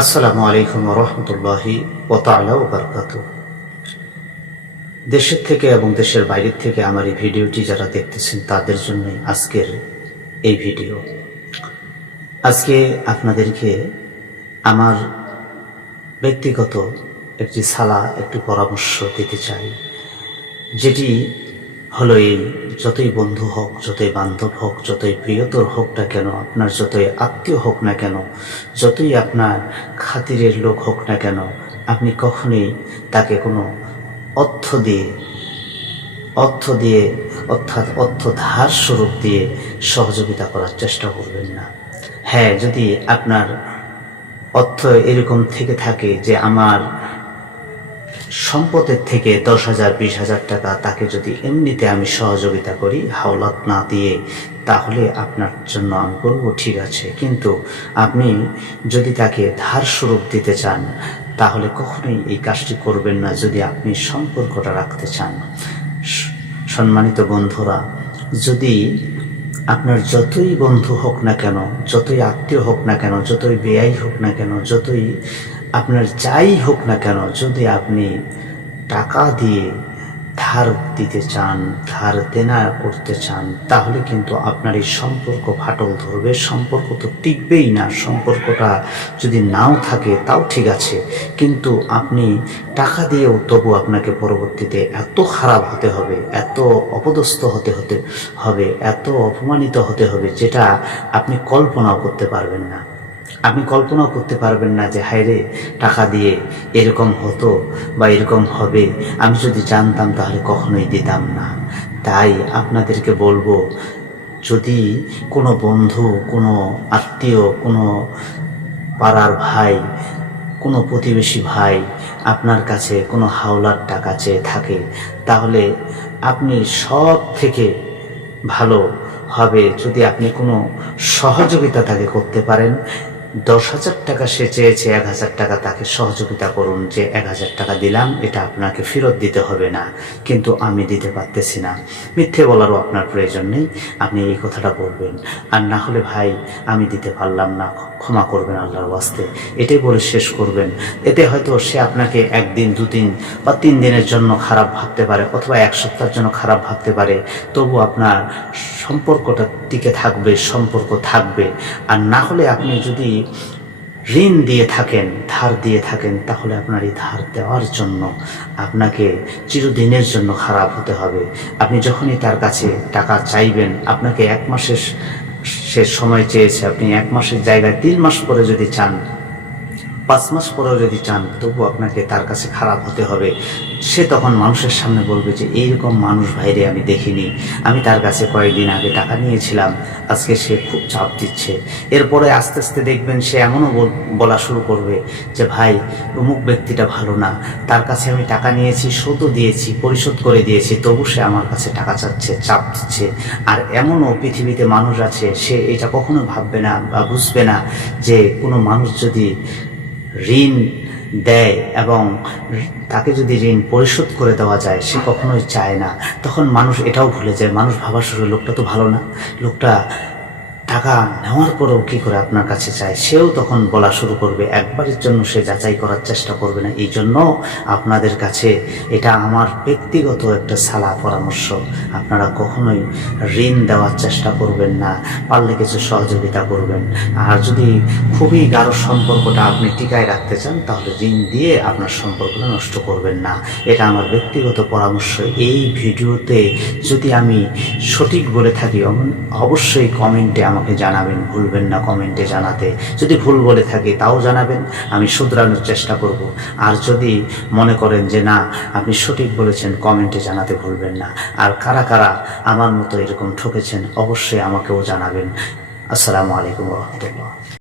আসসালামু আলাইকুম ওয়া রাহমাতুল্লাহি ওয়া তাআলা ওয়া বারাকাতুহু। দেশের থেকে এবং দেশের বাইরের থেকে আমার এই ভিডিওটি যারা দেখতেছেন তাদের জন্যই আজকের এই ভিডিও। আজকে আপনাদেরকে আমার ব্যক্তিগত একটি পরামর্শ দিতে চাই, যেটি হলো এই: যতই বন্ধু হোক, যতই বান্ধব হোক, যতই প্রিয়তর হোক না কেন, আপনার যতই আত্মীয় হোক না কেন, যতই আপনার খাতিরের লোক হোক না কেন, আপনি কখনোই তাকে কোনো অর্থ দিয়ে অর্থাৎ অর্থ ধার স্বরূপ দিয়ে সহযোগিতা করার চেষ্টা করবেন না। হ্যাঁ, যদি আপনার অর্থ এরকম থেকে থাকে যে আমার সম্পদের থেকে 10,000 20,000 টাকা তাকে যদি এমনিতে আমি সহযোগিতা করি হাওলাত না দিয়ে, তাহলে আপনার জন্য আমি বলবো ঠিক আছে। কিন্তু আপনি যদি তাকে ধার স্বরূপ দিতে চান তাহলে কখনোই এই কাজটি করবেন না, যদি আপনি সম্পর্কটা রাখতে চান। সম্মানিত বন্ধুরা, যদি আপনার যতই বন্ধু হোক না কেন, যতই আত্মীয় হোক না কেন, যতই বেয়াই হোক না কেন, যতই আপনার যাই হোক না কেন, যদি আপনি টাকা দিয়ে ধার দিতে চান, ধার দেনা করতে চান, তাহলে কিন্তু আপনার এই সম্পর্ক ফাটল ধরবে। সম্পর্ক তো টিকবেই না। সম্পর্কটা যদি নাও থাকে তাও ঠিক আছে, কিন্তু আপনি টাকা দিয়েও তবু আপনাকে পরবর্তীতে এত খারাপ হতে হবে, এত অপদস্থ হতে হবে, এত অপমানিত হতে হবে, যেটা আপনি কল্পনাও করতে পারবেন না। আপনি কল্পনাও করতে পারবেন না যে হায় রে, টাকা দিয়ে এরকম হতো বা এরকম হবে, আমি যদি জানতাম তাহলে কখনোই দিতাম না। তাই আপনাদেরকে বলবো, যদি কোনো বন্ধু, কোনো আত্মীয়, কোনো পাড়ার ভাই, কোনো প্রতিবেশী ভাই আপনার কাছে কোনো হাওলাত টাকা চেয়ে থাকে, তাহলে আপনি সব থেকে ভালো হবে যদি আপনি কোনো সহযোগিতা তাকে করতে পারেন। 10,000 টাকা সে চেয়েছে, 1,000 টাকা তাকে সহযোগিতা করুন, যে 1,000 টাকা দিলাম, এটা আপনাকে ফেরত দিতে হবে না, কিন্তু আমি দিতে পারতেছি না। মিথ্যে বলারও আপনার প্রয়োজন নেই, আপনি এই কথাটা বলবেন। আর না হলে ভাই আমি দিতে পারলাম না, ক্ষমা করবেন আল্লাহর ওয়াস্তে, এটাই বলে শেষ করবেন। এতে হয়তো সে আপনাকে 1 দিন 2 দিন বা 3 দিনের জন্য খারাপ ভাবতে পারে, অথবা 1 সপ্তাহের জন্য খারাপ ভাবতে পারে, তবু আপনার সম্পর্কটা টিকে থাকবে, সম্পর্ক থাকবে। আর না হলে আপনি যদি ঋণ দিয়ে থাকেন, ধার দিয়ে থাকেন, তাহলে আপনার এই ধার দেওয়ার জন্য আপনাকে চিরদিনের জন্য খারাপ হতে হবে। আপনি যখনই তার কাছে টাকা চাইবেন, আপনাকে 1 মাসের সে সময় চেয়েছে, আপনি 1 মাসের জায়গায় 3 মাস পরে যদি চান, 5 মাস পরেও যদি চান, তবু আপনাকে তার কাছে খারাপ হতে হবে। সে তখন মানুষের সামনে বলবে যে এইরকম মানুষ ভাইরে আমি দেখিনি, আমি তার কাছে কয়েকদিন আগে টাকা নিয়েছিলাম, আজকে সে খুব চাপ দিচ্ছে। এরপরে আস্তে আস্তে দেখবেন সে এমনও বলা শুরু করবে যে ভাই অমুক ব্যক্তিটা ভালো না, তার কাছে আমি টাকা নিয়েছি, শোধও দিয়েছি, পরিশোধ করে দিয়েছি, তবু সে আমার কাছে টাকা চাচ্ছে, চাপ দিচ্ছে। আর এমনও পৃথিবীতে মানুষ আছে, সে এটা কখনো ভাববে না বা বুঝবে না যে কোনো মানুষ যদি ঋণ দেয় এবং তাকে যদি ঋণ পরিশোধ করে দেওয়া যায়, সে কখনোই চায় না। তখন মানুষ এটাও ভুলে যায়, মানুষ ভাবা শুরু, লোকটা তো ভালো না, লোকটা টাকা নেওয়ার পরেও কী করে আপনার কাছে চায়। সেও তখন বলা শুরু করবে, একবারের জন্য সে যাচাই করার চেষ্টা করবে না। এই জন্য আপনাদের কাছে এটা আমার ব্যক্তিগত একটা পরামর্শ, আপনারা কখনোই ঋণ দেওয়ার চেষ্টা করবেন না, পারলে কিছু সহযোগিতা করবেন। আর যদি খুবই গাঢ় সম্পর্কটা আপনি টিকায় রাখতে চান, তাহলে ঋণ দিয়ে আপনার সম্পর্কটা নষ্ট করবেন না। এটা আমার ব্যক্তিগত পরামর্শ। এই ভিডিওতে যদি আমি সঠিক বলে থাকি, অবশ্যই কমেন্টে আমাকে জানাবেন, ভুলবেন না কমেন্টে জানাতে। যদি ভুল বলে থাকি তাও জানাবেন, আমি শুধরানোর চেষ্টা করব। আর যদি মনে করেন যে না আপনি সঠিক বলেছেন, কমেন্টে জানাতে ভুলবেন না। আর কারা কারা আমার মতো এরকম ঠকেছেন অবশ্যই আমাকেও জানাবেন। আসসালামু আলাইকুম ওয়া রাহমাতুল্লাহ।